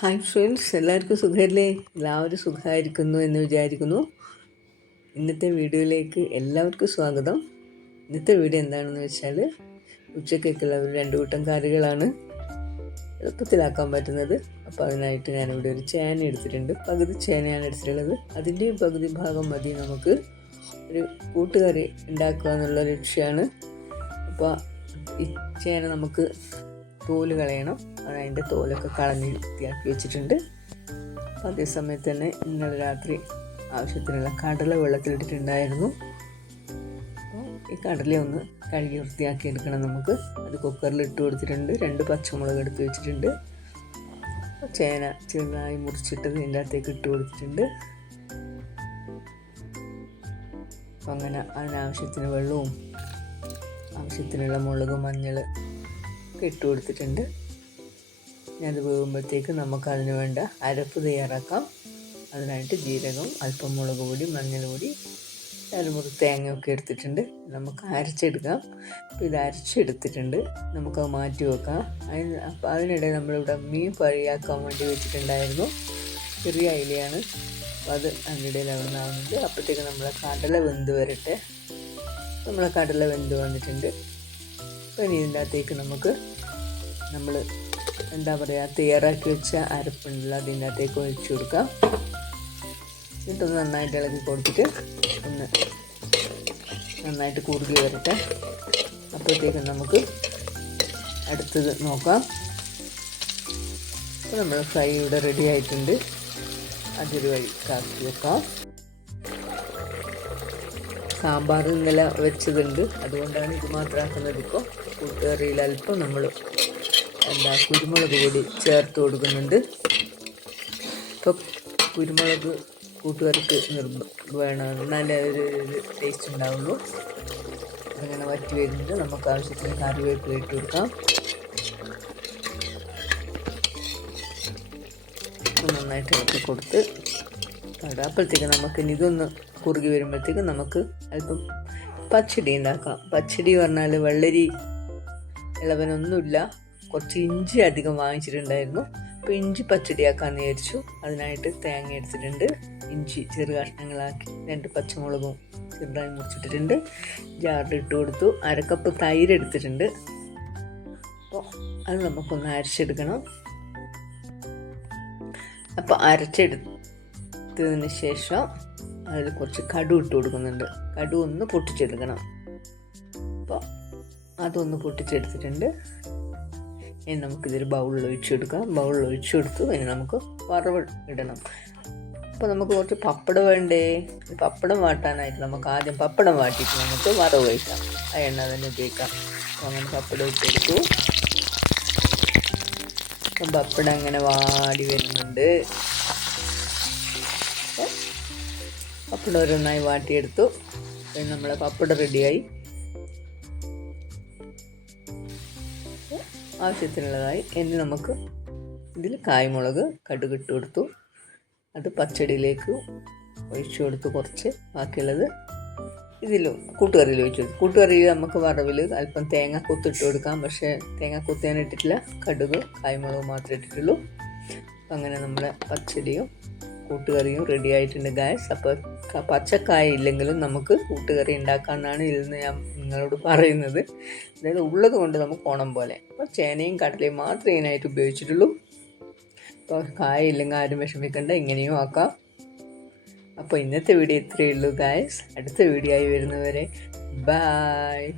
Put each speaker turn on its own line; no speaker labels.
Hi friends എല്ലാവർക്കും സുഖമല്ലേ എല്ലാവരും സുഖമായിരിക്കുന്നു എന്ന് വിചാരിക്കുന്നു. ഇന്നത്തെ വീഡിയോയിലേക്ക് എല്ലാവർക്കും സ്വാഗതം. ഇന്നത്തെ വീഡിയോ എന്താണെന്ന് വെച്ചാൽ ഉച്ചക്കേക്കുള്ള ഒരു രണ്ട് കൂട്ടം കറികളാണ് എളുപ്പത്തിലാക്കാൻ പറ്റുന്നത്. അപ്പോൾ അതിനായിട്ട് ഞാനിവിടെ ഒരു ചേന എടുത്തിട്ടുണ്ട്. പകുതി ചേനയാണ് എടുത്തിട്ടുള്ളത്. അതിന്റെയും പകുതി ഭാഗം മതി നമുക്ക്. ഒരു കൂട്ടുകറി ഉണ്ടാക്കുക എന്നുള്ള ലക്ഷ്യമാണ്. അപ്പോൾ ഈ ചേന നമുക്ക് തോൽ കളയണം. അത് അതിന്റെ തോലൊക്കെ കളഞ്ഞ് വൃത്തിയാക്കി വെച്ചിട്ടുണ്ട്. അപ്പോൾ അതേ സമയത്ത് തന്നെ ഇന്നലെ രാത്രി ആവശ്യത്തിനുള്ള കടല വെള്ളത്തിലിട്ടിട്ടുണ്ടായിരുന്നു. അപ്പോൾ ഈ കടല ഒന്ന് കഴുകി വൃത്തിയാക്കി എടുക്കണം നമുക്ക്. അത് കുക്കറിൽ ഇട്ട് കൊടുത്തിട്ടുണ്ട്. രണ്ട് പച്ചമുളക് എടുത്ത് വെച്ചിട്ടുണ്ട്. ചേന ചെറുതായി മുറിച്ചിട്ട് ഇതിന്റെ അകത്തേക്ക് ഇട്ട് കൊടുത്തിട്ടുണ്ട്. അങ്ങനെ അതിനാവശ്യത്തിന് വെള്ളവും ആവശ്യത്തിനുള്ള മുളക് മഞ്ഞൾ ഒക്കെ ഇട്ട് കൊടുത്തിട്ടുണ്ട്. ഇനി അത് വേകുമ്പോഴത്തേക്ക് നമുക്ക് അതിന് വേണ്ട അരപ്പ് തയ്യാറാക്കാം. അതിനായിട്ട് ജീരകം അല്പം മുളക് പൊടി മഞ്ഞൾ പൊടി അരമുറി തേങ്ങയൊക്കെ എടുത്തിട്ടുണ്ട്. നമുക്ക് അരച്ചെടുക്കാം. അപ്പോൾ ഇത് അരച്ചെടുത്തിട്ടുണ്ട്. നമുക്കത് മാറ്റി വെക്കാം. അതിന് അപ്പോൾ അതിനിടെ നമ്മളിവിടെ മീൻ പഴിയാക്കാൻ വേണ്ടി വെച്ചിട്ടുണ്ടായിരുന്നു. ചെറിയ അയിലയാണ്. അപ്പോൾ അത് അതിനിടയിൽ അവിടെ നിന്നാവുന്നുണ്ട്. അപ്പോഴത്തേക്ക് നമ്മളെ കടല വെന്ത് വരട്ടെ. നമ്മളെ കടല വെന്ത് വന്നിട്ടുണ്ട്. ഇനി ഇതിനകത്തേക്ക് നമുക്ക് നമ്മൾ എന്താ പറയുക തയ്യാറാക്കി വെച്ച അരപ്പുണ്ടല്ലോ അതിന്റെ അകത്തേക്ക് ഒഴിച്ചു കൊടുക്കാം. എന്നിട്ടൊന്ന് നന്നായിട്ട് ഇളക്കി കൊടുത്തിട്ട് ഒന്ന് നന്നായിട്ട് കുറുകി വരട്ടെ. അപ്പോഴത്തേക്കും നമുക്ക് അടുത്തത് നോക്കാം. അപ്പോൾ നമ്മൾ ഫ്രൈ ഇവിടെ റെഡി ആയിട്ടുണ്ട്. അതൊരു വഴി കാക്കി വെക്കാം. സാമ്പാർ ഇന്നലെ വെച്ചതുണ്ട്. അതുകൊണ്ടാണ് ഇത് മാത്രമാക്കുന്നത് ഇപ്പോൾ കൂട്ടുകറിയിൽ അല്പം നമ്മൾ എന്താ കുരുമുളക് പൊടി ചേർത്ത് കൊടുക്കുന്നുണ്ട്. ഇപ്പോൾ കുരുമുളക് കൂട്ടുകറിക്ക് നിർബ വേണം. നല്ല ഒരു ടേസ്റ്റ് ഉണ്ടാവുള്ളൂ. അങ്ങനെ വറ്റി വരുന്നുണ്ട് നമുക്ക് ആവശ്യത്തിന് കറിവേപ്പില ഇട്ട് കൊടുക്കാം. നന്നായിട്ട് ഇളക്കി കൊടുത്ത് അപ്പോഴത്തേക്ക് നമുക്ക് ഇതൊന്ന് കുറുകി വരുമ്പോഴത്തേക്ക് നമുക്ക് അല്പം പച്ചടി ഉണ്ടാക്കാം. പച്ചടി പറഞ്ഞാൽ വെള്ളരി ഇളവനൊന്നുമില്ല. കുറച്ച് ഇഞ്ചി അധികം വാങ്ങിച്ചിട്ടുണ്ടായിരുന്നു. അപ്പോൾ ഇഞ്ചി പച്ചടിയാക്കാമെന്ന് വിചാരിച്ചു. അതിനായിട്ട് തേങ്ങ എടുത്തിട്ടുണ്ട്. ഇഞ്ചി ചെറു കഷ്ണങ്ങളാക്കി രണ്ട് പച്ചമുളകും ചെറുതായി മുറിച്ചിട്ടിട്ടുണ്ട്. ജാറിൽ ഇട്ട് കൊടുത്തു. അരക്കപ്പ് തൈര് എടുത്തിട്ടുണ്ട്. അപ്പോൾ അത് നമുക്കൊന്ന് അരച്ചെടുക്കണം. അപ്പോൾ അരച്ചെടുത്തതിന് ശേഷം അതിൽ കുറച്ച് കടു ഇട്ട് കൊടുക്കുന്നുണ്ട്. കടു ഒന്ന് പൊട്ടിച്ചെടുക്കണം. അപ്പോൾ അതൊന്ന് പൊട്ടിച്ചെടുത്തിട്ടുണ്ട്. ഇനി നമുക്കിതൊരു ബൗളിൽ ഒഴിച്ചെടുക്കാം. ബൗളിൽ ഒഴിച്ചെടുത്തു. ഇനി നമുക്ക് വറവ് ഇടണം. അപ്പോൾ നമുക്ക് കുറച്ച് പപ്പടം വേണ്ടേ? പപ്പടം വാട്ടാനായിട്ട് നമുക്ക് ആദ്യം പപ്പടം വാട്ടിയിട്ട് നമുക്ക് വറവ് കഴിക്കാം ആ എണ്ണ തന്നെ ഉപയോഗിക്കാം. അങ്ങനെ പപ്പടം ഇട്ടെടുത്തു പപ്പടം അങ്ങനെ വാടി വരുന്നുണ്ട്. പപ്പടം ഓരോന്നായി വാട്ടിയെടുത്തു നമ്മളെ പപ്പടം റെഡിയായി. ആവശ്യത്തിനുള്ളതായി ഇനി നമുക്ക് ഇതിൽ കായ്മുളക് കടുകിട്ട് കൊടുത്തു. അത് പച്ചടിയിലേക്ക് ഒഴിച്ചു കൊടുത്തു കുറച്ച് ബാക്കിയുള്ളത്. ഇതിലും കൂട്ടുകറിയിൽ ഒഴിച്ചു കൊടുത്തു. കൂട്ടുകറിയിൽ നമുക്ക് വറവിൽ അല്പം തേങ്ങ കൊത്തിട്ട് കൊടുക്കാം. പക്ഷേ തേങ്ങ കൊത്തിയാൻ ഇട്ടിട്ടില്ല. കടുക് കായ്മുളക് മാത്രമേ ഇട്ടിട്ടുള്ളൂ. അങ്ങനെ നമ്മുടെ പച്ചടിയും കൂട്ടുകറിയും റെഡി ആയിട്ടുണ്ട് ഗായസ് അപ്പോൾ പച്ചക്കായ ഇല്ലെങ്കിലും നമുക്ക് കൂട്ടുകറി ഉണ്ടാക്കാമെന്നാണ് ഇതിൽ ഞാൻ നിങ്ങളോട് പറയുന്നത്. അതായത് ഉള്ളത് കൊണ്ട് നമുക്ക് ഓണം പോലെ. അപ്പോൾ ചേനയും കടലയും മാത്രമേ ഇതിനായിട്ട് ഉപയോഗിച്ചിട്ടുള്ളൂ. അപ്പോൾ കായ ഇല്ലെങ്കിൽ ആരും വിഷമിക്കേണ്ട ഇങ്ങനെയും ആക്കാം. അപ്പോൾ ഇന്നത്തെ വീഡിയോ ഇത്രയേ ഉള്ളൂ ഗായസ് അടുത്ത വീഡിയോ ആയി വരുന്നവരെ ബായ്